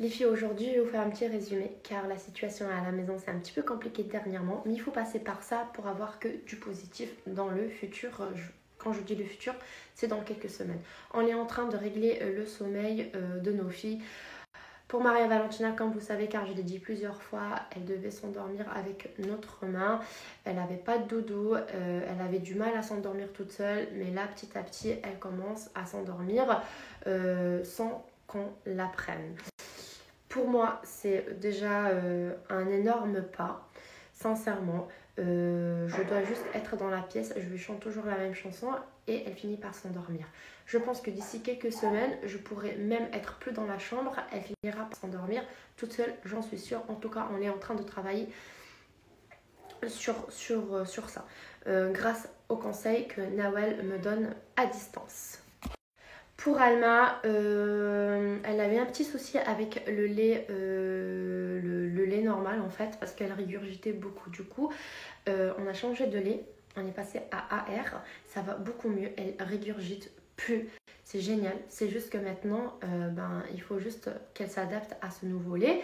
Les filles, aujourd'hui, je vais vous faire un petit résumé car la situation à la maison c'est un petit peu compliqué dernièrement, mais il faut passer par ça pour avoir que du positif dans le futur. Quand je dis le futur, c'est dans quelques semaines. On est en train de régler le sommeil de nos filles. Pour Maria Valentina, comme vous savez, car je l'ai dit plusieurs fois, elle devait s'endormir avec notre main. Elle n'avait pas de doudou, elle avait du mal à s'endormir toute seule, mais là, petit à petit, elle commence à s'endormir sans qu'on la prenne. Pour moi, c'est déjà un énorme pas, sincèrement. Je dois juste être dans la pièce, je lui chante toujours la même chanson et elle finit par s'endormir. Je pense que d'ici quelques semaines, je pourrai même être plus dans la chambre, elle finira par s'endormir toute seule, j'en suis sûre. En tout cas, on est en train de travailler sur ça, grâce aux conseils que Nawel me donne à distance. Pour Alma, elle avait un petit souci avec le lait, le lait normal en fait, parce qu'elle régurgitait beaucoup. Du coup, on a changé de lait, on est passé à AR, ça va beaucoup mieux, elle régurgite plus. C'est génial, c'est juste que maintenant, il faut juste qu'elle s'adapte à ce nouveau lait.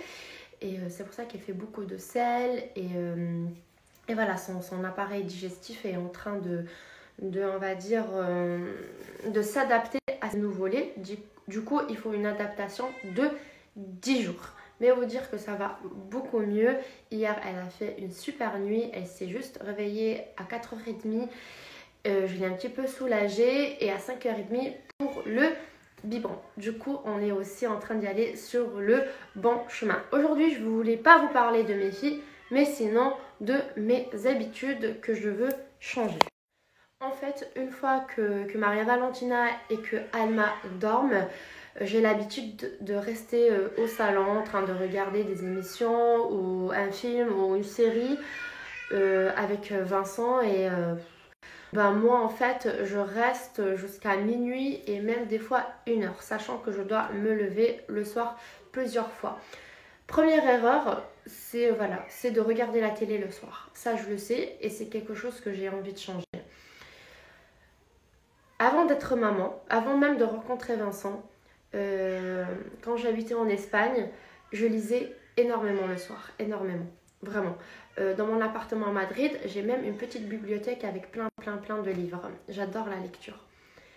Et c'est pour ça qu'elle fait beaucoup de sel. Et voilà, son appareil digestif est en train on va dire, de s'adapter à ce nouveau lait. Du coup, il faut une adaptation de 10 jours. Mais vous dire que ça va beaucoup mieux. Hier, elle a fait une super nuit. Elle s'est juste réveillée à 4h30. Je l'ai un petit peu soulagée. Et à 5h30 pour le biberon. Du coup, on est aussi en train d'y aller sur le bon chemin. Aujourd'hui, je ne voulais pas vous parler de mes filles, mais sinon de mes habitudes que je veux changer. En fait, une fois que Maria Valentina et que Alma dorment, j'ai l'habitude de rester au salon en train de regarder des émissions ou un film ou une série avec Vincent. Et moi, en fait, je reste jusqu'à minuit et même des fois 1h, sachant que je dois me lever le soir plusieurs fois. Première erreur, c'est de regarder la télé le soir. Ça, je le sais et c'est quelque chose que j'ai envie de changer. Avant d'être maman, avant même de rencontrer Vincent, quand j'habitais en Espagne, je lisais énormément le soir, énormément, vraiment. Dans mon appartement à Madrid, j'ai même une petite bibliothèque avec plein de livres. J'adore la lecture.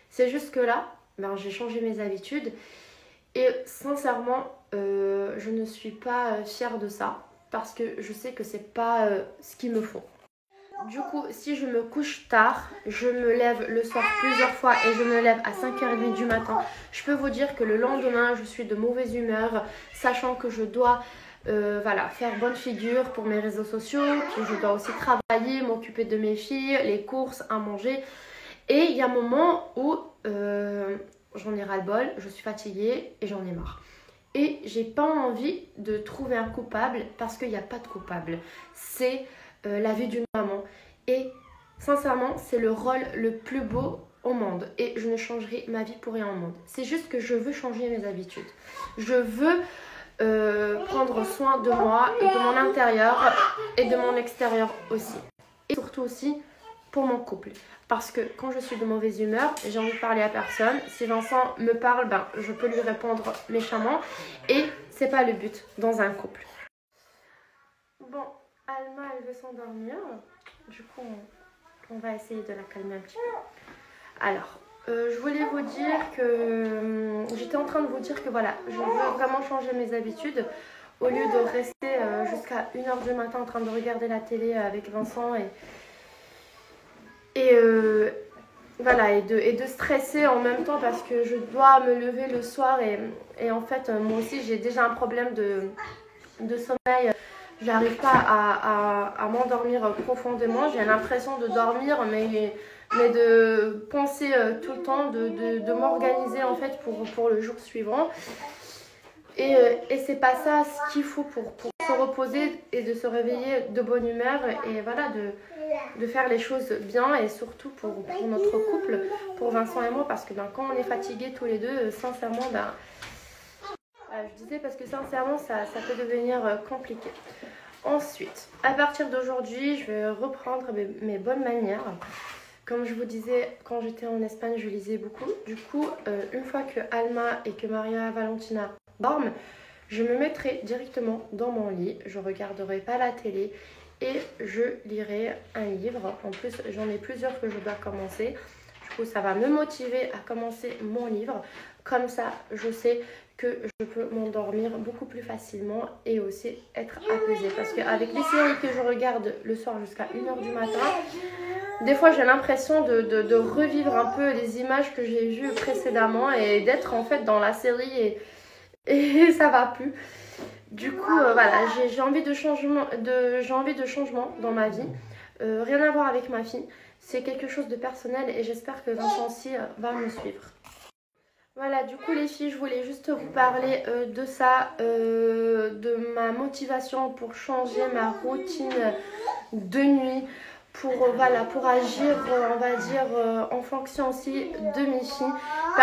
C'est juste que là, j'ai changé mes habitudes et sincèrement, je ne suis pas fière de ça parce que je sais que c'est pas ce qu'il me faut. Du coup, si je me couche tard, je me lève le soir plusieurs fois et je me lève à 5h30 du matin. Je peux vous dire que le lendemain, je suis de mauvaise humeur, sachant que je dois faire bonne figure pour mes réseaux sociaux, que je dois aussi travailler, m'occuper de mes filles, les courses, à manger. Et il y a un moment où j'en ai ras-le-bol, je suis fatiguée et j'en ai marre. Et j'ai pas envie de trouver un coupable parce qu'il n'y a pas de coupable. C'est la vie d'une maman. Et sincèrement, c'est le rôle le plus beau au monde. Et je ne changerai ma vie pour rien au monde. C'est juste que je veux changer mes habitudes. Je veux prendre soin de moi, et de mon intérieur et de mon extérieur aussi. Et surtout aussi pour mon couple. Parce que quand je suis de mauvaise humeur, j'ai envie de parler à personne. Si Vincent me parle, je peux lui répondre méchamment. Et c'est pas le but dans un couple. Bon, Alma, elle veut s'endormir. Du coup, on va essayer de la calmer un petit peu. Alors, je voulais vous dire que j'étais en train de vous dire que voilà, je veux vraiment changer mes habitudes. Au lieu de rester jusqu'à 1h du matin en train de regarder la télé avec Vincent et de stresser en même temps parce que je dois me lever le soir et en fait moi aussi j'ai déjà un problème de sommeil. J'arrive pas à m'endormir profondément. J'ai l'impression de dormir mais de penser tout le temps, de m'organiser en fait pour le jour suivant. Et c'est pas ça ce qu'il faut pour se reposer et de se réveiller de bonne humeur et voilà, de faire les choses bien et surtout pour notre couple, pour Vincent et moi, parce que quand on est fatigués tous les deux, sincèrement, je disais parce que sincèrement ça peut devenir compliqué. Ensuite, à partir d'aujourd'hui, je vais reprendre mes bonnes manières. Comme je vous disais, quand j'étais en Espagne, je lisais beaucoup. Du coup, une fois que Alma et que Maria Valentina dorment, je me mettrai directement dans mon lit, je ne regarderai pas la télé et je lirai un livre. En plus, j'en ai plusieurs que je dois commencer. Du coup, ça va me motiver à commencer mon livre. Comme ça, je sais que je peux m'endormir beaucoup plus facilement et aussi être apaisée. Parce qu'avec les séries que je regarde le soir jusqu'à 1h du matin, des fois j'ai l'impression de revivre un peu les images que j'ai vues précédemment et d'être en fait dans la série et ça va plus. Du coup, voilà, j'ai envie de changement dans ma vie. Rien à voir avec ma fille. C'est quelque chose de personnel et j'espère que Vincent aussi va me suivre. Voilà, du coup les filles, je voulais juste vous parler de ça, de ma motivation pour changer ma routine de nuit, voilà, pour agir, on va dire, en fonction aussi de mes filles.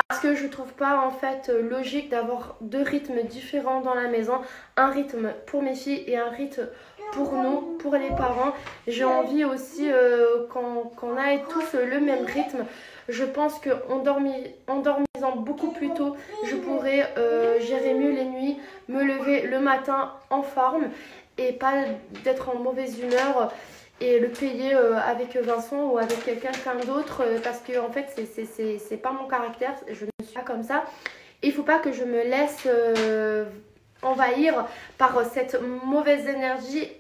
Parce que je trouve pas en fait logique d'avoir deux rythmes différents dans la maison. Un rythme pour mes filles et un rythme pour nous, pour les parents. J'ai envie aussi qu'on ait tous le même rythme. Je pense qu'en dormant beaucoup plus tôt, je pourrais gérer mieux les nuits, me lever le matin en forme et pas d'être en mauvaise humeur et le payer avec Vincent ou avec quelqu'un d'autre parce que en fait c'est pas mon caractère, je ne suis pas comme ça. Il faut pas que je me laisse envahir par cette mauvaise énergie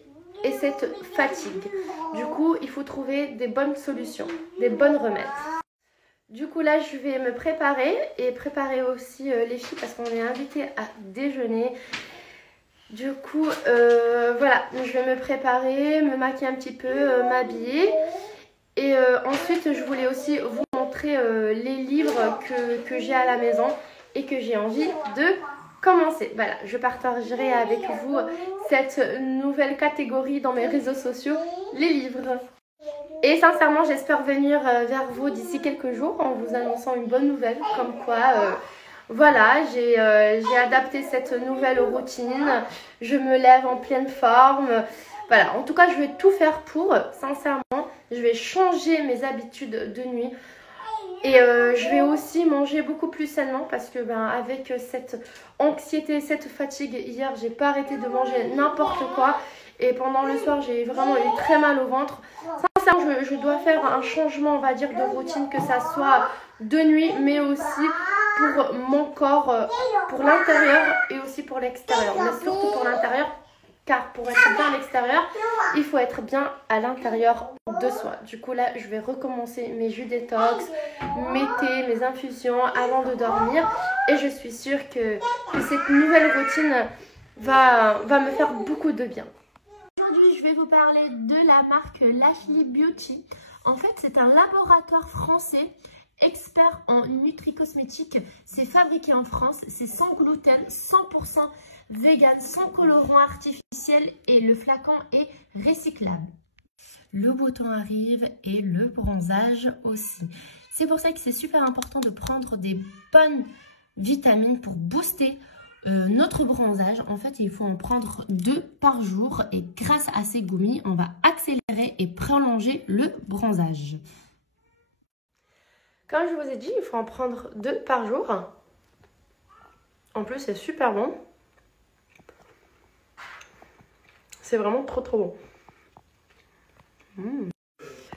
et cette fatigue. Du coup, il faut trouver des bonnes solutions, des bonnes remèdes. Du coup là je vais me préparer et préparer aussi les filles parce qu'on est invités à déjeuner. Du coup voilà, je vais me préparer, me maquiller un petit peu, m'habiller. Et ensuite je voulais aussi vous montrer les livres que j'ai à la maison et que j'ai envie de commencer. Voilà, je partagerai avec vous cette nouvelle catégorie dans mes réseaux sociaux, les livres. Et sincèrement, j'espère venir vers vous d'ici quelques jours en vous annonçant une bonne nouvelle. Comme quoi, voilà, j'ai adapté cette nouvelle routine. Je me lève en pleine forme. Voilà, en tout cas, je vais tout faire pour, sincèrement. Je vais changer mes habitudes de nuit. Et je vais aussi manger beaucoup plus sainement parce que avec cette anxiété, cette fatigue, hier, j'ai pas arrêté de manger n'importe quoi. Et pendant le soir, j'ai vraiment eu très mal au ventre. Sincèrement, je dois faire un changement, on va dire, de routine, que ça soit de nuit, mais aussi pour mon corps, pour l'intérieur et aussi pour l'extérieur. Mais surtout pour l'intérieur, car pour être bien à l'extérieur, il faut être bien à l'intérieur de soi. Du coup, là, je vais recommencer mes jus détox, mes thés, mes infusions avant de dormir. Et je suis sûre que cette nouvelle routine va me faire beaucoup de bien. Aujourd'hui, je vais vous parler de la marque Lashley Beauty. En fait, c'est un laboratoire français expert en nutri-cosmétique. C'est fabriqué en France, c'est sans gluten, 100% vegan, sans colorant artificiel et le flacon est recyclable. Le beau temps arrive et le bronzage aussi. C'est pour ça que c'est super important de prendre des bonnes vitamines pour booster notre bronzage. En fait, il faut en prendre 2 par jour et grâce à ces gummies, on va accélérer et prolonger le bronzage. Comme je vous ai dit, il faut en prendre 2 par jour. En plus, c'est super bon. C'est vraiment trop bon.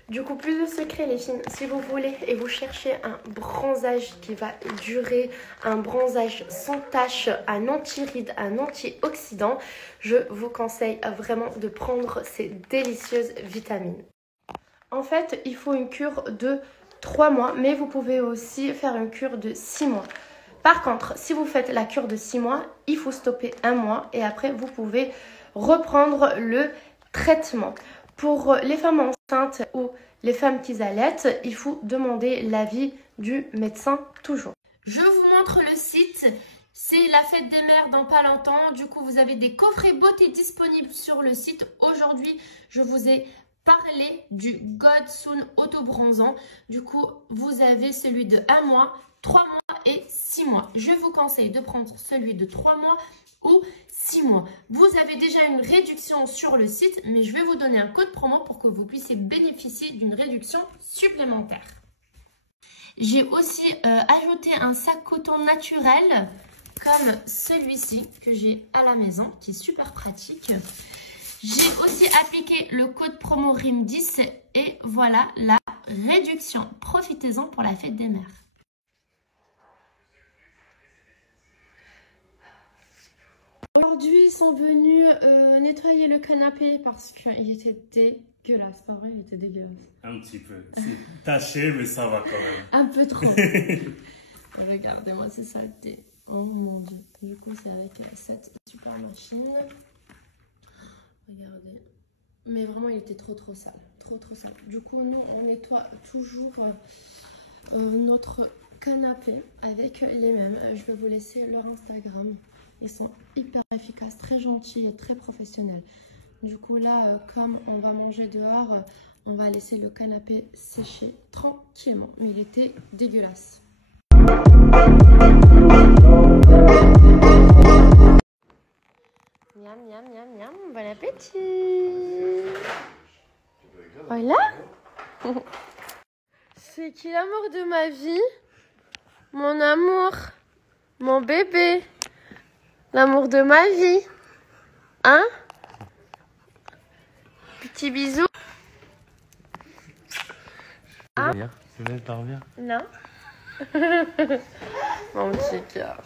Du coup, plus de secrets les filles, si vous voulez et vous cherchez un bronzage qui va durer, un bronzage sans tache, un anti-rides, un antioxydant, je vous conseille vraiment de prendre ces délicieuses vitamines. En fait, il faut une cure de 3 mois, mais vous pouvez aussi faire une cure de 6 mois. Par contre, si vous faites la cure de 6 mois, il faut stopper 1 mois et après vous pouvez reprendre le traitement. Pour les femmes enceintes ou les femmes qui allaitent, il faut demander l'avis du médecin toujours. Je vous montre le site. C'est la fête des mères dans pas longtemps. Du coup, vous avez des coffrets beauté disponibles sur le site. Aujourd'hui, je vous ai parlé du God Soon Auto Bronzant. Du coup, vous avez celui de 1 mois, 3 mois et 6 mois. Je vous conseille de prendre celui de 3 mois ou 6 mois. Vous avez déjà une réduction sur le site, mais je vais vous donner un code promo pour que vous puissiez bénéficier d'une réduction supplémentaire. J'ai aussi ajouté un sac coton naturel comme celui-ci que j'ai à la maison, qui est super pratique. J'ai aussi appliqué le code promo RIM10 et voilà la réduction. Profitez-en pour la fête des mères. Aujourd'hui, ils sont venus nettoyer le canapé parce qu'il était dégueulasse. Pas vrai, il était dégueulasse. Un petit peu. C'est taché, mais ça va quand même. Un peu trop. Regardez-moi ces saletés. Oh mon dieu. Du coup, c'est avec cette super machine. Regardez. Mais vraiment, il était trop sale. Trop sale. Du coup, nous, on nettoie toujours notre canapé avec les mêmes. Je vais vous laisser leur Instagram. Ils sont hyper efficaces, très gentils et très professionnels. Du coup, là, comme on va manger dehors, on va laisser le canapé sécher tranquillement. Mais il était dégueulasse. Miam, miam, miam, miam. Bon appétit. Voilà. C'est qui l'amour de ma vie? Mon amour. Mon bébé. L'amour de ma vie. Hein? Petit bisou. Hein? Tu veux bien? Non. Mon petit cœur.